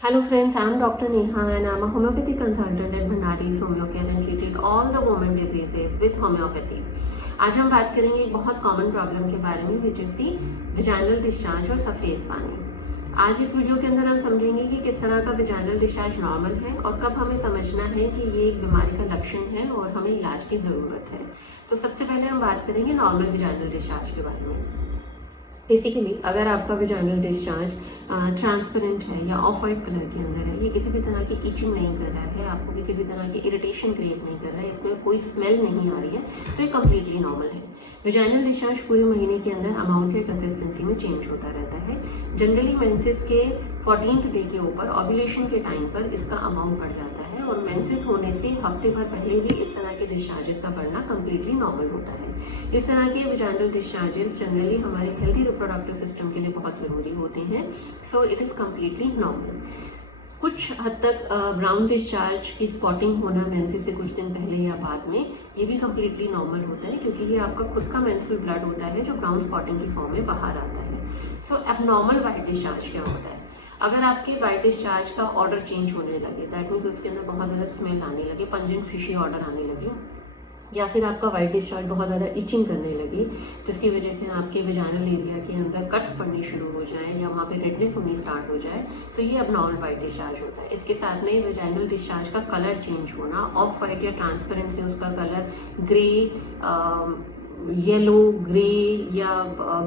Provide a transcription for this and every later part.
Hello friends, I am Dr. Neha and I am a homeopathy consultant at Bhandari's Homeo Care and treated all the women diseases with homeopathy. आज हम बात करेंगे एक बहुत common problem के बारे में which is the vaginal discharge और सफ़ेद पानी। आज इस वीडियो के अंदर हम समझेंगे कि किस तरह का विजाइनल डिस्चार्ज नॉर्मल है और कब हमें समझना है कि ये एक बीमारी का लक्षण है और हमें इलाज की ज़रूरत है। तो सबसे पहले हम बात करेंगे नॉर्मल विजाइनल डिस्चार्ज के बारे में। बेसिकली अगर आपका विजाइनल डिस्चार्ज ट्रांसपेरेंट है या ऑफ वाइट कलर के अंदर है, ये किसी भी तरह की इचिंग नहीं कर रहा है, आपको किसी भी तरह की इरिटेशन क्रिएट नहीं कर रहा है, इसमें कोई स्मेल नहीं आ रही है, तो ये कम्प्लीटली नॉर्मल है। विजाइनल डिस्चार्ज पूरे महीने के अंदर अमाउंट या कंसिस्टेंसी में चेंज होता रहता है। जनरली मेंसेस के 14th डे के ऊपर ओव्यूलेशन के टाइम पर इसका अमाउंट बढ़ जाता है और मेंसेस होने से हफ्ते भर पहले भी इस तरह के डिस्चार्जेस का बढ़ना कम्प्लीटली नॉर्मल होता है। इस तरह के विजाइनल डिस्चार्जेस जनरली हमारे हेल्दी रिप्रोडक्टिव सिस्टम के लिए बहुत ज़रूरी होते हैं, so it is completely normal. कुछ हद तक ब्राउन डिस्चार्ज की स्पॉटिंग होना मेंसेस से कुछ दिन पहले या बाद में, ये भी कम्प्लीटली नॉर्मल होता है क्योंकि ये आपका खुद का मेंस्ट्रुअल ब्लड होता है जो ब्राउन स्पॉटिंग की फॉर्म में बाहर आता है। सो एबनॉर्मल वाइट डिस्चार्ज क्या होता है? अगर आपके वाइट डिस्चार्ज का ऑर्डर चेंज होने लगे, दैट मीन्स उसके अंदर बहुत ज़्यादा स्मेल आने लगे, पंजेंट फिशी ऑर्डर आने लगे, या फिर आपका वाइट डिस्चार्ज बहुत ज़्यादा इचिंग करने लगी जिसकी वजह से आपके विजाइनल एरिया के अंदर कट्स पड़नी शुरू हो जाए या वहाँ पे रेडनेस होनी स्टार्ट हो जाए, तो ये एबनॉर्मल वाइट डिस्चार्ज होता है। इसके साथ में विजाइनल डिस्चार्ज का कलर चेंज होना, ऑफ वाइट या ट्रांसपेरेंट से उसका कलर ग्रे, येलो, ग्रे या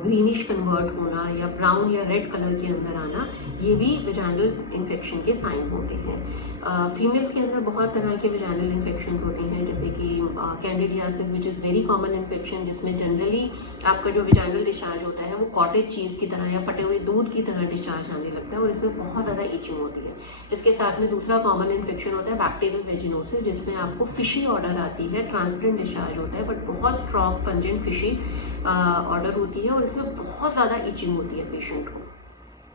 ग्रीनिश कन्वर्ट होना या ब्राउन या रेड कलर के अंदर आना, ये भी विजाइनल इन्फेक्शन के साइन होते हैं। फीमेल्स के अंदर बहुत तरह के विजाइनल इन्फेक्शन होती हैं, जैसे कि candidiasis which is very common infection, जिसमें जनरली आपका जो विजाइनल डिस्चार्ज होता है वो कॉटेज चीज़ की तरह या फटे हुए दूध की तरह डिस्चार्ज आने लगता है और इसमें बहुत ज़्यादा इचिंग होती है। इसके साथ में दूसरा कॉमन इन्फेक्शन होता है बैक्टीरियल वेजिनोसिस, जिसमें आपको फिशी ऑर्डर आती है, ट्रांसपेरेंट डिस्चार्ज होता है बट बहुत स्ट्रॉन्ग पंजेंट फिशी ऑर्डर होती है और इसमें बहुत ज़्यादा इचिंग होती है पेशेंट को।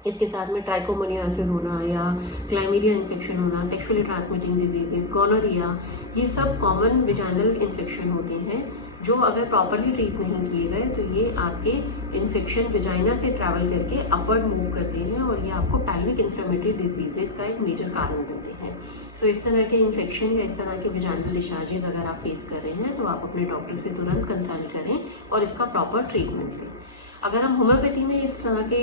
इसके साथ में ट्राइकोमोनियासिस होना या क्लाइमीडिया इन्फेक्शन होना, सेक्सुअली ट्रांसमिटिंग डिजीजेस, गोनोरिया, ये सब कॉमन विजाइनल इन्फेक्शन होते हैं जो अगर प्रॉपरली ट्रीट नहीं किए गए तो ये आपके इन्फेक्शन विजाइना से ट्रैवल करके अपवर्ड मूव करते हैं और ये आपको पैल्विक इन्फ्लेमेटरी डिजीजेस का एक मेजर कारण बनते हैं। सो इस तरह के इन्फेक्शन या इस तरह के विजाइनल डिस्चार्जेस अगर आप फेस कर रहे हैं तो आप अपने डॉक्टर से तुरंत कंसल्ट करें और इसका प्रॉपर ट्रीटमेंट लें। अगर हम होम्योपैथी में इस तरह के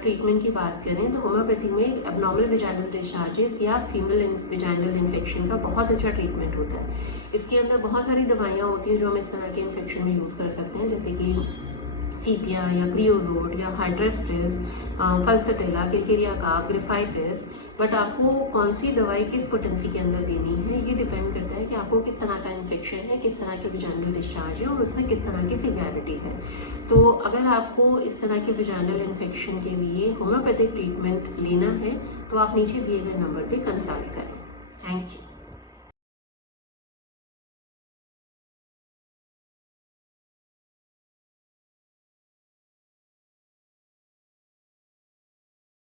ट्रीटमेंट की बात करें तो होम्योपैथी में एबनॉर्मल विजाइनल डिस्चार्जेस या फीमेल विजाइनल इन्फेक्शन का बहुत अच्छा ट्रीटमेंट होता है। इसके अंदर बहुत सारी दवाइयाँ होती हैं जो हम इस तरह के इन्फेक्शन में यूज़ कर सकते हैं, जैसे कि सीपिया या क्रियोजोड या हाइड्रेस्टिस, पल्सटेला, किलकेरिया का, ग्रिफाइटिस। बट आपको कौन सी दवाई किस पोटेंसी के अंदर देनी है ये डिपेंड करता है कि आपको किस तरह का इन्फेक्शन है, किस तरह के विजाइनल डिस्चार्ज है और उसमें किस तरह की सिवियरिटी है। तो अगर आपको इस तरह के विजाइनल इन्फेक्शन के लिए होम्योपैथिक ट्रीटमेंट लेना है तो आप नीचे दिए गए नंबर पर कंसल्ट करें। Thank you.